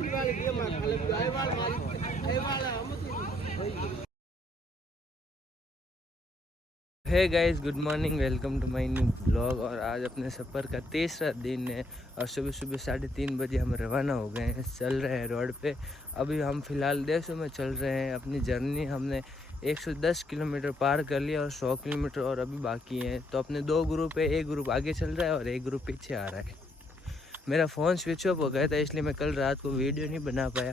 Hey guys, good morning, welcome to my new blog. और आज अपने सफ़र का तीसरा दिन है और सुबह सुबह 3:30 बजे हम रवाना हो गए हैं। चल रहे हैं रोड पे। अभी हम फ़िलहाल 150 में चल रहे हैं। अपनी जर्नी हमने 110 किलोमीटर पार कर लिया और 100 किलोमीटर और अभी बाकी है। तो अपने दो ग्रुप है, एक ग्रुप आगे चल रहा है और एक ग्रुप पीछे आ रहा है। मेरा फ़ोन स्विच ऑफ हो गया था, इसलिए मैं कल रात को वीडियो नहीं बना पाया।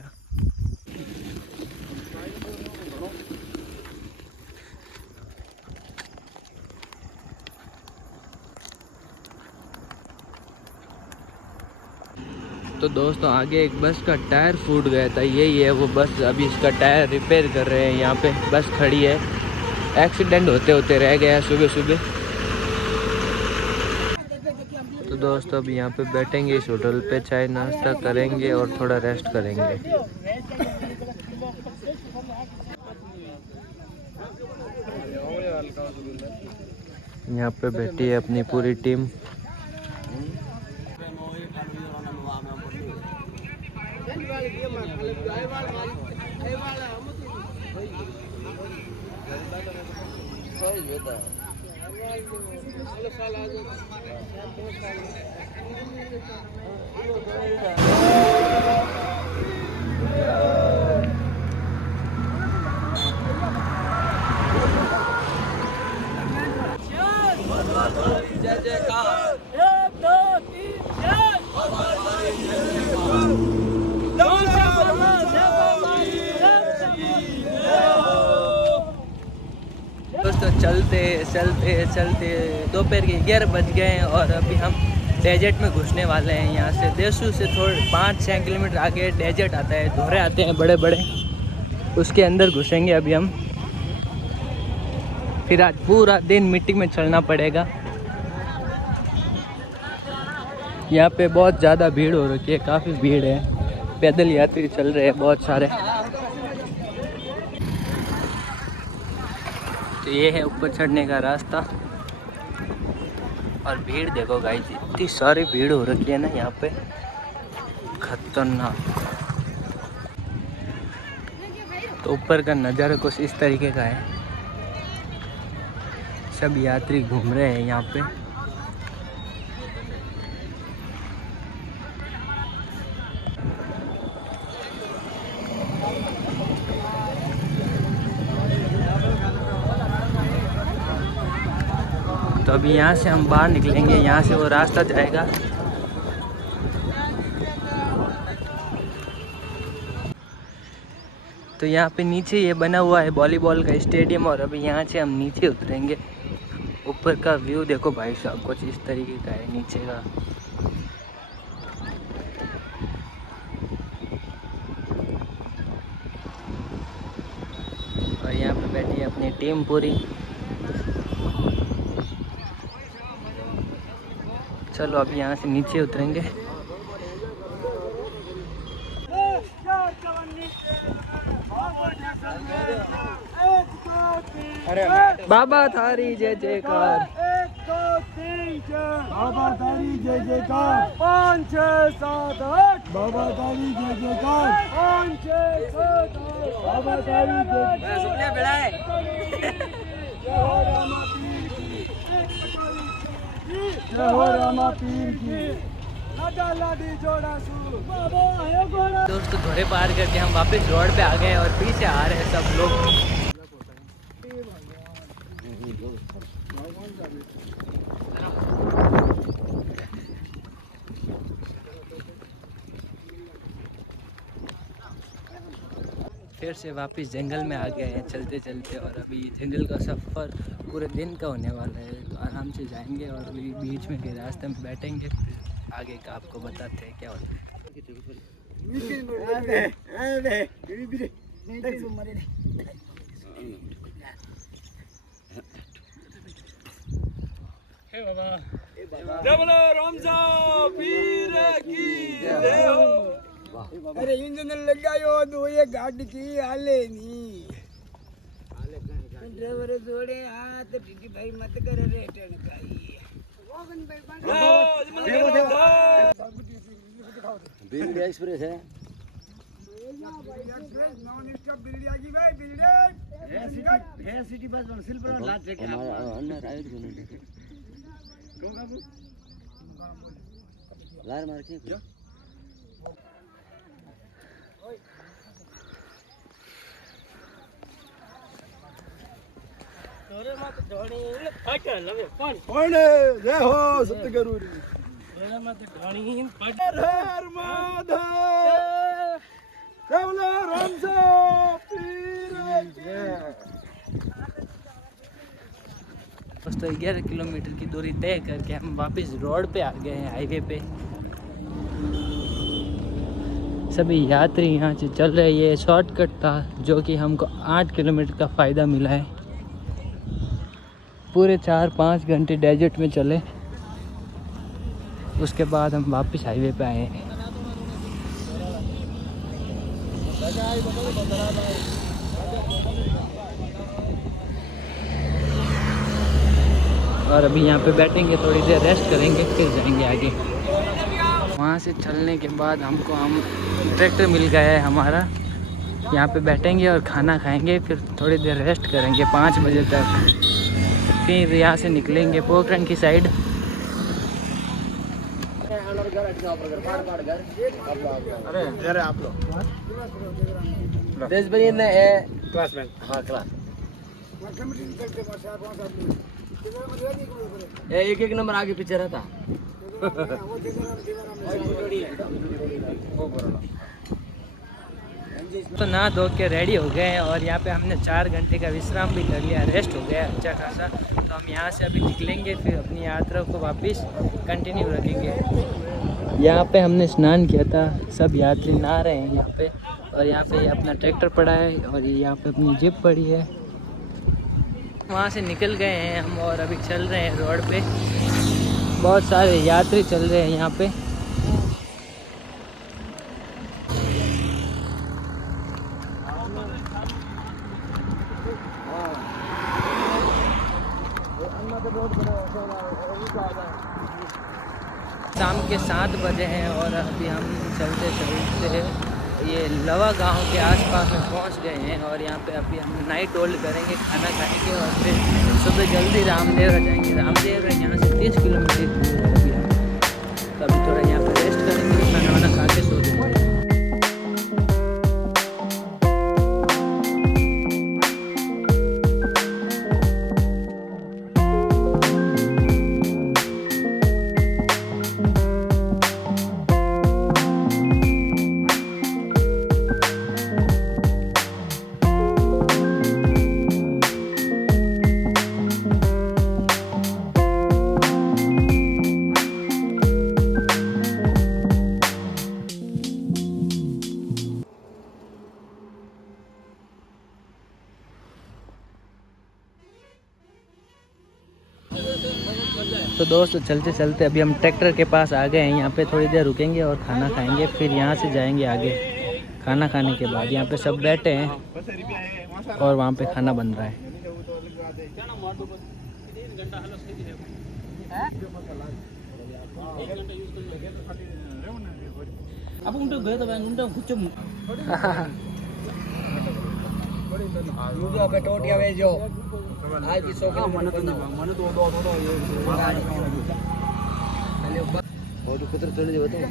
तो दोस्तों, आगे एक बस का टायर फूट गया था, यही है वो बस। अभी इसका टायर रिपेयर कर रहे हैं। यहाँ पे बस खड़ी है। एक्सीडेंट होते होते रह गया सुबह सुबह। तो दोस्तों, अभी यहाँ पे बैठेंगे इस होटल पे, चाय नाश्ता करेंगे और थोड़ा रेस्ट करेंगे। यहाँ पे बैठी है अपनी पूरी टीम। जय जयकार। दोस्तों, चलते चलते चलते दोपहर के 11 बज गए हैं और अभी हम डेजर्ट में घुसने वाले हैं। यहाँ से देसू से थोड़े 5-6 किलोमीटर आगे डेजर्ट आता है, धोरे आते हैं बड़े बड़े, उसके अंदर घुसेंगे अभी हम। फिर आज पूरा दिन मिट्टी में चलना पड़ेगा। यहाँ पे बहुत ज़्यादा भीड़ हो रखी है, काफ़ी भीड़ है। पैदल यात्री चल रहे हैं बहुत सारे। तो ये है ऊपर चढ़ने का रास्ता। और भीड़ देखो गाइस, इतनी सारी भीड़ हो रखी है ना यहाँ पे, खतरनाक। तो ऊपर का नज़ारा कुछ इस तरीके का है। सब यात्री घूम रहे हैं यहाँ पे। तो अभी यहाँ से हम बाहर निकलेंगे, यहाँ से वो रास्ता जाएगा। तो यहाँ पे नीचे ये बना हुआ है वॉलीबॉल का स्टेडियम और अभी यहाँ से हम नीचे उतरेंगे। ऊपर का व्यू देखो भाई साहब, कुछ इस तरीके का है नीचे का। और यहाँ पे बैठी है अपनी टीम पूरी। चलो अभी यहाँ से नीचे उतरेंगे। बाबा थारी जय जयकार। 1 2 3 बाबा थारी जय जयकार। 5 6 7 8 बाबा थारी जय जयकार। 5 6 7 8 बाबा थारी जय जय। जय हो रामा पीर की। लाडा लाडी जोड़ा सू बाबा है घोड़ा। दोस्तों, घोड़े पार करके हम वापस रोड पे आ गए और पीछे आ रहे हैं सब लोग। फिर से वापस जंगल में आ गए हैं चलते चलते। और अभी जंगल का सफ़र पूरे दिन का होने वाला है, तो आराम से जाएंगे और अभी बीच में के रास्ते में बैठेंगे। फिर आगे का आपको बताते हैं क्या होता है। अरे इंजन लगायो तो ये गाड़ी की हाले नहीं। ड्राइवर जोड़े हाथ टीटी भाई मत कर रिटर्न काई। दिल्ली एक्सप्रेस है। नॉन स्टॉप बिल्डिंग आ गई भाई बिल्डिंग है सिटी बस में सिल्वर और लाट लेके हमारा अंदर आए थे कौन बाबू लार मार के तोरे मत ढोणी फट लवे कोण जय हो सतगुरु तोरे मत ढोणी फट हर माधव बोलो राम से पीर दोस्तों 11 किलोमीटर की दूरी तय करके हम वापस रोड पे आ गए हैं, हाईवे पे। सभी यात्री यहाँ से चल रहे हैं। ये शॉर्टकट था जो कि हमको 8 किलोमीटर का फ़ायदा मिला है। पूरे 4-5 घंटे डेजर्ट में चले, उसके बाद हम वापस हाईवे पे आए हैं। और अभी यहाँ पे बैठेंगे, थोड़ी देर रेस्ट करेंगे, फिर जाएंगे आगे। वहाँ से चलने के बाद हम ट्रैक्टर मिल गया है हमारा। यहाँ पे बैठेंगे और खाना खाएंगे, फिर थोड़ी देर रेस्ट करेंगे 5 बजे तक। फिर यहाँ से निकलेंगे पोखरण की साइड। अरे आप लोग देश भाई ने क्लासमेट हाँ क्लास एक नंबर आगे पीछे रहता। तो नहा धो के रेडी हो गए हैं और यहाँ पे हमने 4 घंटे का विश्राम भी कर लिया, रेस्ट हो गया अच्छा खासा। तो हम यहाँ से अभी निकलेंगे, फिर अपनी यात्रा को वापस कंटिन्यू रखेंगे। यहाँ पे हमने स्नान किया था, सब यात्री नहा रहे हैं यहाँ पे। और यहाँ पे अपना ट्रैक्टर पड़ा है और यहाँ पे अपनी जीप पड़ी है। वहाँ से निकल गए हैं हम और अभी चल रहे हैं रोड पे। बहुत सारे यात्री चल रहे हैं यहाँ पे। शाम के 7 बजे हैं और अभी हम चलते चलते ये लवा गांव के आसपास में पहुंच गए हैं। और यहाँ पे अभी हम नाइट होल्ड करेंगे, खाना खाएंगे और फिर सुबह जल्दी रामदेवरा जाएंगे। रामदेवरा यहाँ से 30 किलोमीटर दूर है अभी हम। तो अभी थोड़ा यहाँ पे रेस्ट करेंगे, खाना वाना खा के सो जाएंगे। तो दोस्त चलते चलते अभी हम ट्रैक्टर के पास आ गए हैं। यहाँ पे थोड़ी देर रुकेंगे और खाना खाएंगे, फिर यहाँ से जाएंगे आगे। खाना खाने के बाद यहाँ पे सब बैठे हैं और वहाँ पे खाना बन रहा है। आज भी 100 किलोमीटर मन तो दो और किधर चले जाओ तुम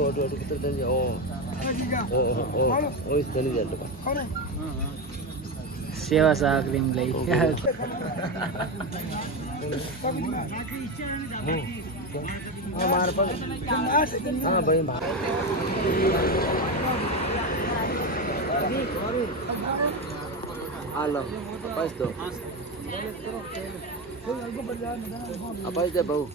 और किधर चले जाओ ओ इस चले जाओ सेवा सागरिम लई हमारे पास हां भाई आलो पास दो apa aja bau